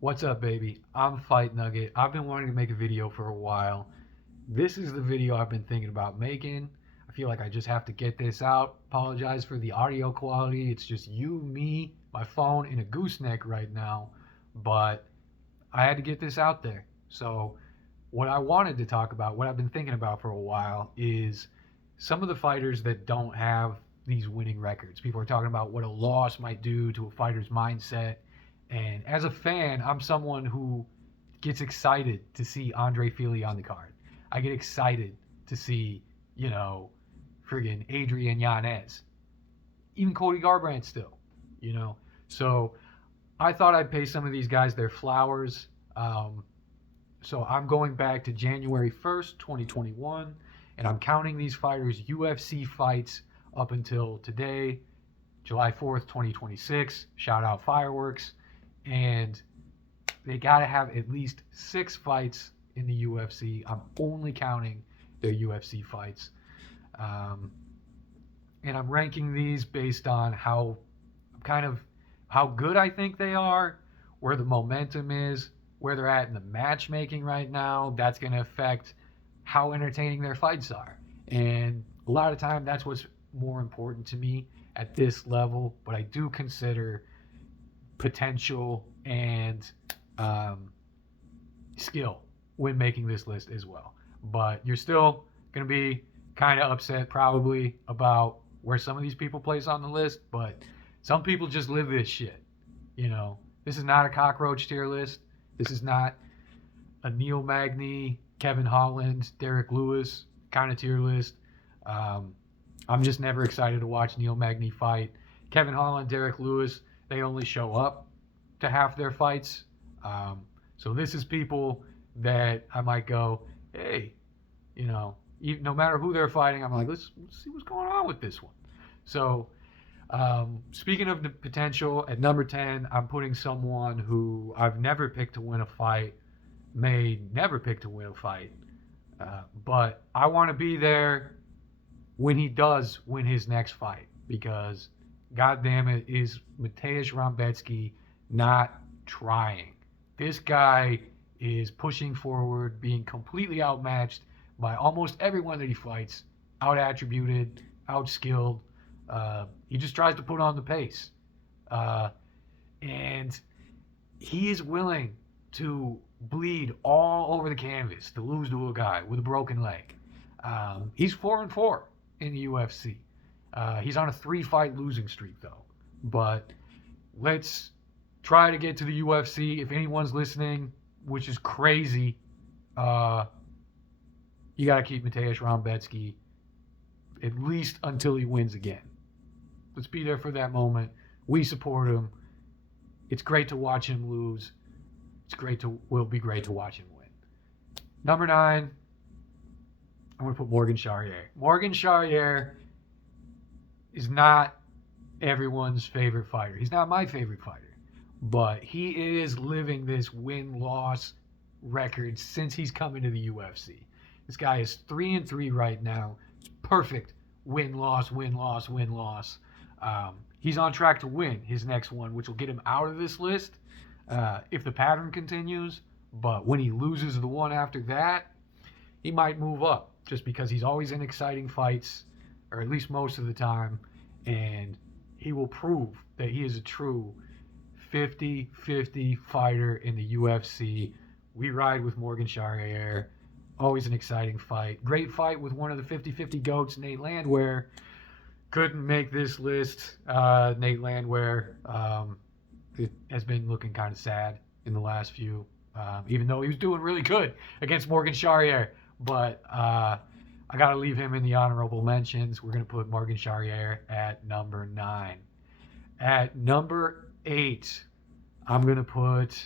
What's up, baby? I'm Fight Nugget. I've been wanting to make a video for a while. This is the video I've been thinking about making. I feel like I just have to get this out. Apologize for the audio quality. It's just you, me, my phone, and a gooseneck right now. But I had to get this out there. So, what I wanted to talk about, what I've been thinking about for a while, is some of the fighters that don't have these winning records. People are talking about what a loss might do to a fighter's mindset. And as a fan, I'm someone who gets excited to see Andre Fili on the card. I get excited to see, you know, friggin' Adrian Yanez, even Cody Garbrandt still, you know. So I thought I'd pay some of these guys their flowers. So I'm going back to January 1st, 2021, and I'm counting these fighters' UFC fights up until today, July 4th, 2026. Shout out Fireworks. And they got to have at least 6 fights in the UFC. I'm only counting their UFC fights. Um, and I'm ranking these based on how good I think they are, where the momentum is, where they're at in the matchmaking right now. That's going to affect how entertaining their fights are. And a lot of time, that's what's more important to me at this level. But I do consider potential and um, skill when making this list as well. But you're still going to be kind of upset probably about where some of these people place on the list. But some people just live this shit. You know, this is not a cockroach tier list. This is not a Neil Magny, Kevin Holland, Derek Lewis kind of tier list. Um, I'm just never excited to watch Neil Magny fight. Kevin Holland, Derek Lewis, they only show up to half their fights. So this is people that I might go, hey, you know, no matter who they're fighting, I'm like, let's see what's going on with this one. So speaking of the potential, at number 10, I'm putting someone who I've never picked to win a fight, may never pick to win a fight, but I want to be there when he does win his next fight because, God damn it, is Mateusz Rambetsky not trying. This guy is pushing forward, being completely outmatched by almost everyone that he fights, out attributed, out skilled. He just tries to put on the pace. And he is willing to bleed all over the canvas to lose to a guy with a broken leg. He's 4-4 in the UFC. He's on a 3-fight losing streak, though. But let's try to get to the UFC. If anyone's listening, which is crazy, you got to keep Mateusz Rambetsky at least until he wins again. Let's be there for that moment. We support him. It's great to watch him lose. Will be great to watch him win. Number 9, I'm going to put Morgan Charrier. Morgan Charrier is not everyone's favorite fighter. He's not my favorite fighter. But he is living this win-loss record since he's come into the UFC. This guy is 3-3 right now. It's perfect win-loss, win-loss, win-loss. He's on track to win his next one, which will get him out of this list if the pattern continues. But when he loses the one after that, he might move up just because he's always in exciting fights, or at least most of the time, and he will prove that he is a true 50-50 fighter in the UFC. We ride with Morgan Charrier. Always an exciting fight. Great fight with one of the 50-50 GOATs, Nate Landwehr. Couldn't make this list. Nate Landwehr has been looking kind of sad in the last few, even though he was doing really good against Morgan Charrier. But I got to leave him in the honorable mentions. We're going to put Morgan Charrier at number 9. At number 8, I'm going to put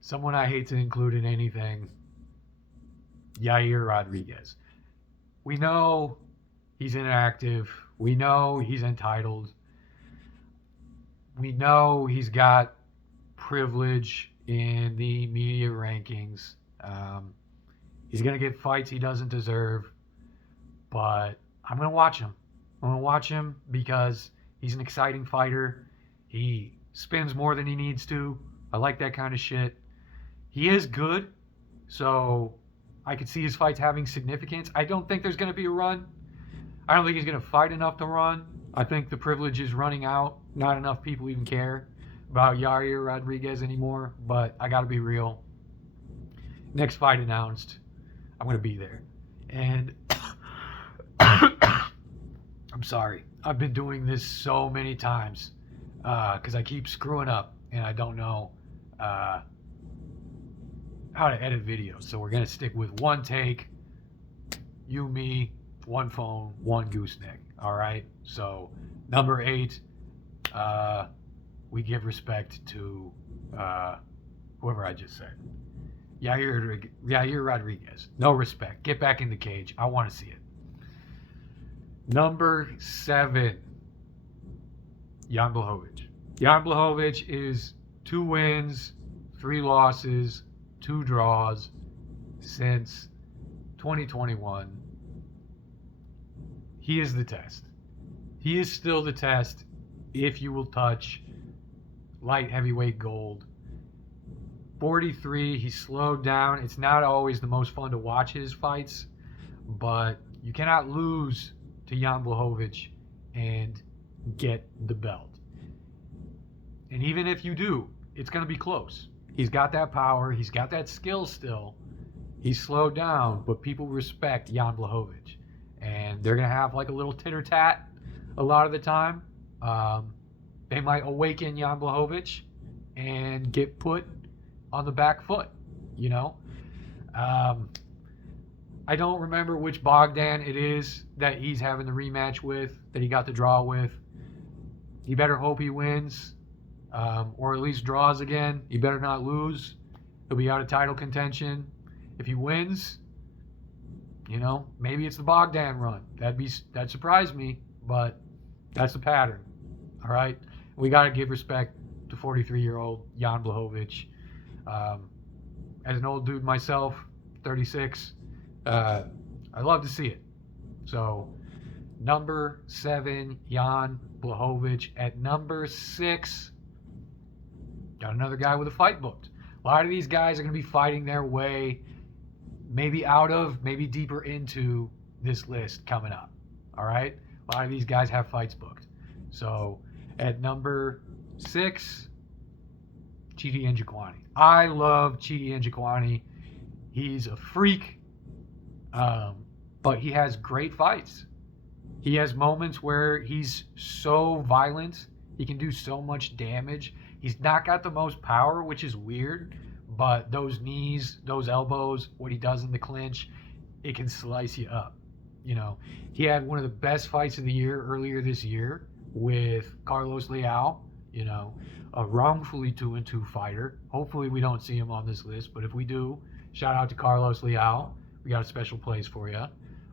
someone I hate to include in anything, Yair Rodriguez. We know he's inactive. We know he's entitled. We know he's got privilege in the media rankings. He's going to get fights he doesn't deserve, but I'm going to watch him. I'm going to watch him because he's an exciting fighter. He spins more than he needs to. I like that kind of shit. He is good, so I could see his fights having significance. I don't think there's going to be a run. I don't think he's going to fight enough to run. I think the privilege is running out. Not enough people even care about Yair Rodriguez anymore, but I got to be real. Next fight announced, I'm going to be there. And I'm sorry. I've been doing this so many times because I keep screwing up and I don't know how to edit videos. So we're going to stick with one take, you, me, one phone, one gooseneck. All right. So number 8, we give respect to whoever I just said. Yair Rodriguez. No respect. Get back in the cage. I want to see it. Number 7, Jan Blachowicz. Jan Blachowicz is 2 wins, 3 losses, 2 draws since 2021. He is the test. He is still the test if you will touch light heavyweight gold. 43, he's slowed down. It's not always the most fun to watch his fights, but you cannot lose to Jan Blachowicz and get the belt. And even if you do, it's going to be close. He's got that power. He's got that skill still. He's slowed down, but people respect Jan Blachowicz. And they're going to have like a little titter-tat a lot of the time. They might awaken Jan Blachowicz and get put on the back foot, you know. I don't remember which Bogdan it is that he's having the rematch with, that he got the draw with. You better hope he wins, or at least draws again. You better not lose. He'll be out of title contention. If he wins, you know, maybe it's the Bogdan run. That'd surprise me, but that's the pattern. All right, we got to give respect to 43-year-old Jan Blachowicz. As an old dude myself, 36, I love to see it. So, number 7, Jan Blachowicz. At number 6, got another guy with a fight booked. A lot of these guys are going to be fighting their way maybe out of, maybe deeper into this list coming up. All right? A lot of these guys have fights booked. So, at number 6, Chidi Njokuani. I love Chidi Njokuani. He's a freak, but he has great fights. He has moments where he's so violent. He can do so much damage. He's not got the most power, which is weird, but those knees, those elbows, what he does in the clinch, it can slice you up. You know, he had one of the best fights of the year earlier this year with Carlos Leal, you know, a wrongfully 2-2 fighter. Hopefully we don't see him on this list, but if we do, shout out to Carlos Leal. We got a special place for you.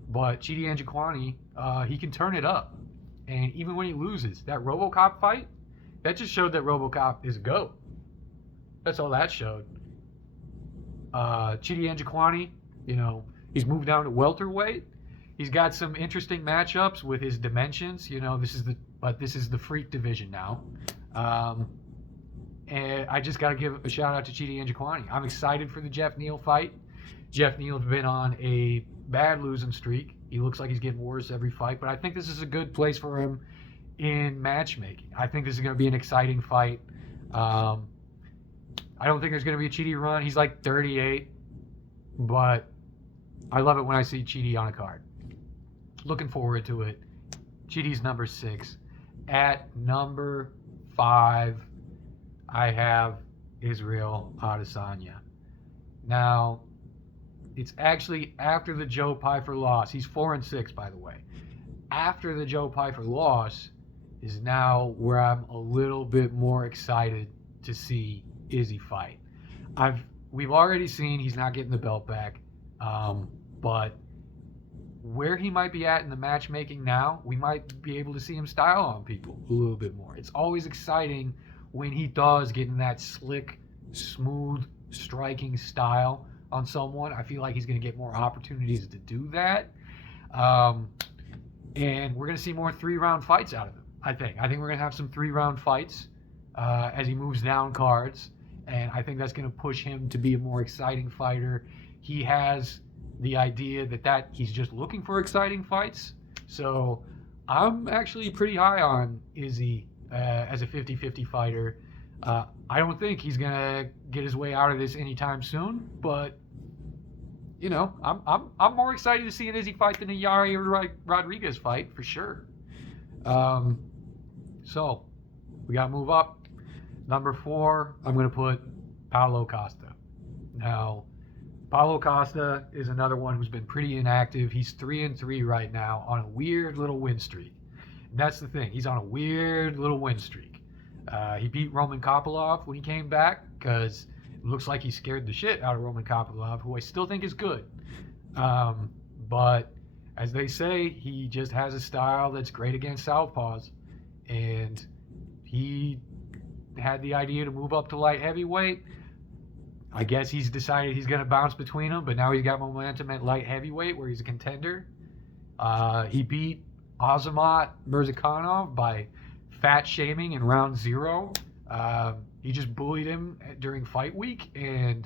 But Chidi Njokuani, he can turn it up. And even when he loses, that RoboCop fight, that just showed that RoboCop is a GOAT. That's all that showed. Chidi Njokuani, you know, he's moved down to welterweight. He's got some interesting matchups with his dimensions. You know, this is the freak division now. And I just got to give a shout out to Chidi Njokuani. I'm excited for the Jeff Neal fight. Jeff Neal's been on a bad losing streak. He looks like he's getting worse every fight, but I think this is a good place for him in matchmaking. I think this is going to be an exciting fight. I don't think there's going to be a Chidi run. He's like 38, but I love it when I see Chidi on a card. Looking forward to it. Chidi's number 6. At number 5, I have Israel Adesanya. Now, it's actually after the Joe Pyfer loss. He's 4-6, by the way. After the Joe Pyfer loss is now where I'm a little bit more excited to see Izzy fight. We've already seen he's not getting the belt back, but where he might be at in the matchmaking now, we might be able to see him style on people a little bit more. It's always exciting when he does get in that slick, smooth, striking style on someone. I feel like he's going to get more opportunities to do that. And we're going to see more 3-round fights out of him, I think. I think we're going to have some 3-round fights. as he moves down cards, and I think that's going to push him to be a more exciting fighter. He has the idea that he's just looking for exciting fights. So I'm actually pretty high on Izzy as a 50-50 fighter. I don't think he's going to get his way out of this anytime soon, but you know, I'm more excited to see an Izzy fight than a Yair Rodriguez fight for sure. So we got to move up. Number 4, I'm going to put Paulo Costa. Now, Paulo Costa is another one who's been pretty inactive. He's 3-3 right now on a weird little win streak. And that's the thing. He's on a weird little win streak. He beat Roman Kopylov when he came back because it looks like he scared the shit out of Roman Kopylov, who I still think is good. But as they say, he just has a style that's great against southpaws. And he had the idea to move up to light heavyweight. I guess he's decided he's going to bounce between them, but now he's got momentum at light heavyweight where he's a contender. He beat Azamat Murzakanov by fat shaming in round 0. He just bullied him during fight week, and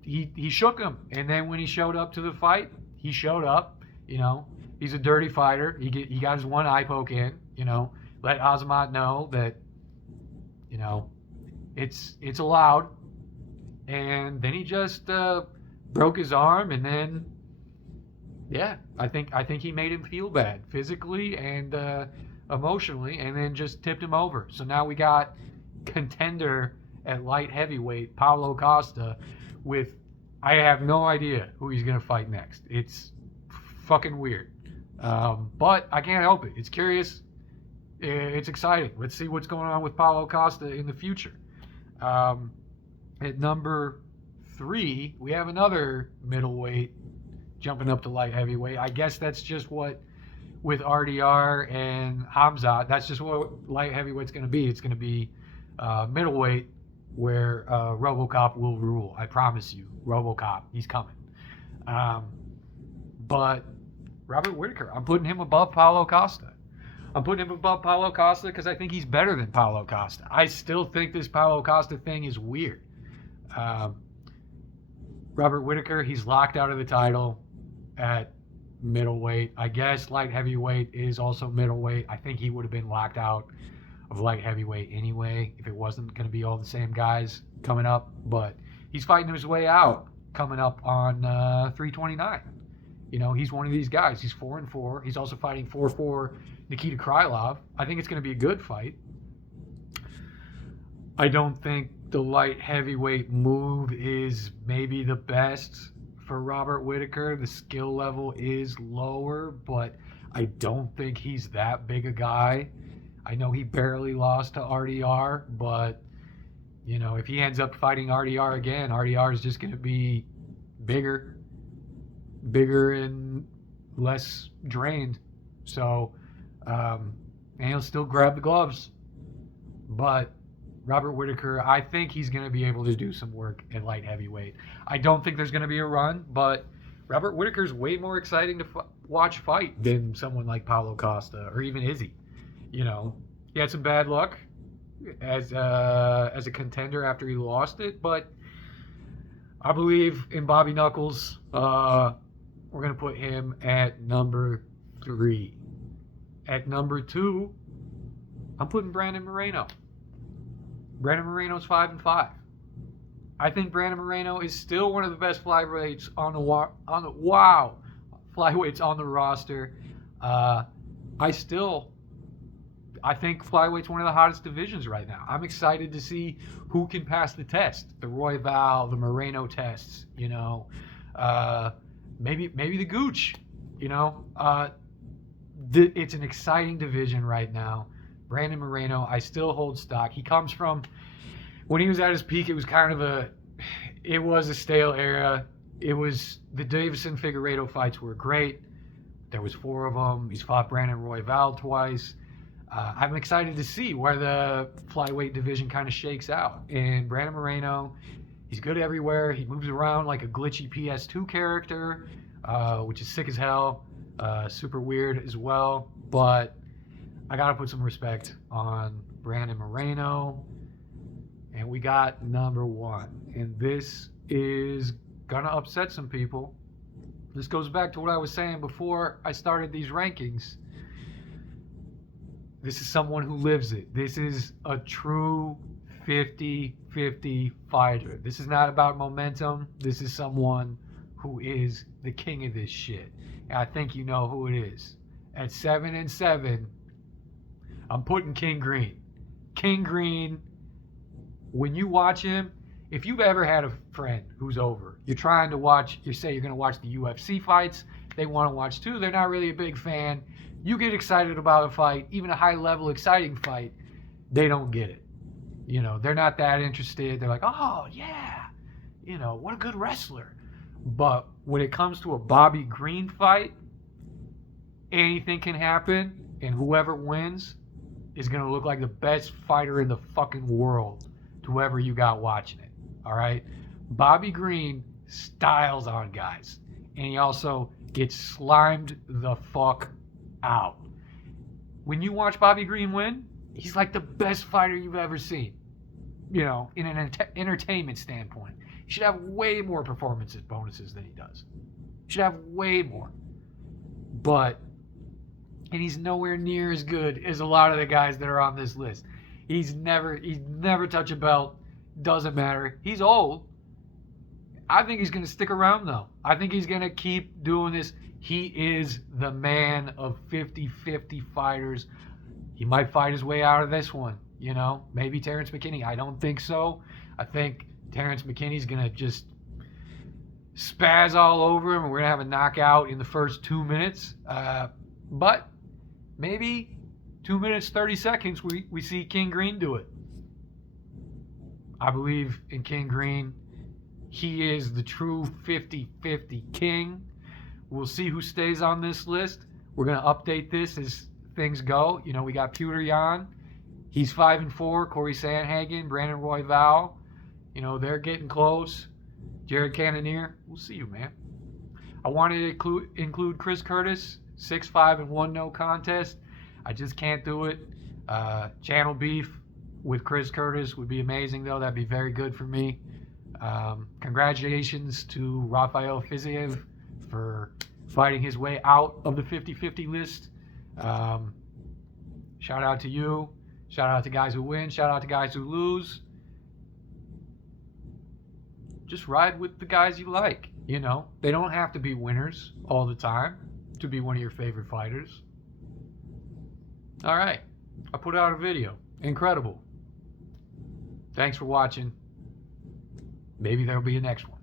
he shook him. And then when he showed up to the fight, he showed up. You know, he's a dirty fighter. He got his one eye poke in. You know, let Azamat know that, you know, it's allowed. And then he just broke his arm, and then yeah, I think he made him feel bad physically and emotionally, and then just tipped him over. So now we got contender at light heavyweight Paulo Costa with, I have no idea who he's gonna fight next. It's fucking weird, but I can't help it. It's curious. It's exciting. Let's see what's going on with Paulo Costa in the future. At number 3, we have another middleweight jumping up to light heavyweight. I guess that's just what, with RDR and Hamzat, that's just what light heavyweight's going to be. It's going to be middleweight where RoboCop will rule. I promise you, RoboCop, he's coming. But Robert Whittaker, I'm putting him above Paulo Costa. I'm putting him above Paulo Costa because I think he's better than Paulo Costa. I still think this Paulo Costa thing is weird. Robert Whittaker, he's locked out of the title at middleweight. I guess light heavyweight is also middleweight. I think he would have been locked out of light heavyweight anyway if it wasn't going to be all the same guys coming up. But he's fighting his way out coming up on 329. You know, he's one of these guys. He's 4-4. He's also fighting 4-4 Nikita Krylov. I think it's going to be a good fight. I don't think the light heavyweight move is maybe the best for Robert Whittaker. The skill level is lower, but I don't think he's that big a guy. I know he barely lost to RDR, but, you know, if he ends up fighting RDR again, RDR is just going to be bigger and less drained. So, and he'll still grab the gloves. But Robert Whittaker, I think he's going to be able to do some work at light heavyweight. I don't think there's going to be a run, but Robert Whittaker's way more exciting to watch fight than someone like Paulo Costa or even Izzy. You know, he had some bad luck as a contender after he lost it, but I believe in Bobby Knuckles. We're going to put him at number 3. At number 2, I'm putting Brandon Moreno. Brandon Moreno's 5-5. I think Brandon Moreno is still one of the best flyweights on the flyweights on the roster. I think flyweight's one of the hottest divisions right now. I'm excited to see who can pass the test, the Roy Val, the Moreno tests. You know, maybe the Gooch. You know, it's an exciting division right now. Brandon Moreno, I still hold stock. He comes from, when he was at his peak, it was a stale era. It was, the Davison Figueiredo fights were great. There was 4 of them. He's fought Brandon Royval twice. I'm excited to see where the flyweight division kind of shakes out. And Brandon Moreno, he's good everywhere. He moves around like a glitchy PS2 character, which is sick as hell. Super weird as well. But I got to put some respect on Brandon Moreno. And we got number 1. And this is going to upset some people. This goes back to what I was saying before I started these rankings. This is someone who lives it. This is a true 50-50 fighter. This is not about momentum. This is someone who is the king of this shit. And I think you know who it is. At 7-7, I'm putting King Green. King Green, when you watch him, if you've ever had a friend who's over, you're trying to watch, you say you're going to watch the UFC fights, they want to watch too, they're not really a big fan, you get excited about a fight, even a high level exciting fight, they don't get it. You know, they're not that interested. They're like, oh yeah, you know, what a good wrestler. But when it comes to a Bobby Green fight, anything can happen, and whoever wins is going to look like the best fighter in the fucking world to whoever you got watching it. All right? Bobby Green styles on guys, and he also gets slimed the fuck out. When you watch Bobby Green win, he's like the best fighter you've ever seen. You know, in an entertainment standpoint. He should have way more performances bonuses than he does. He should have way more. And he's nowhere near as good as a lot of the guys that are on this list. He's never touched a belt. Doesn't matter. He's old. I think he's going to stick around, though. I think he's going to keep doing this. He is the man of 50-50 fighters. He might fight his way out of this one, you know? Maybe Terrence McKinney. I don't think so. I think Terrence McKinney's going to just spaz all over him, and we're going to have a knockout in the first 2 minutes. But maybe 2 minutes, 30 seconds, we see King Green do it. I believe in King Green. He is the true 50-50 king. We'll see who stays on this list. We're going to update this as things go. You know, we got Peter Yan. He's 5-4. Corey Sandhagen, Brandon Royval. You know, they're getting close. Jared Cannonier. We'll see you, man. I wanted to include Chris Curtis. 6-5-1 no contest. I just can't do it. Channel beef with Chris Curtis would be amazing, though. That'd be very good for me. Congratulations to Rafael Fiziev for fighting his way out of the 50-50 list. Shout out to you. Shout out to guys who win. Shout out to guys who lose. Just ride with the guys you like. You know, they don't have to be winners all the time to be one of your favorite fighters. All right. I put out a video. Incredible. Thanks for watching. Maybe there'll be a next one.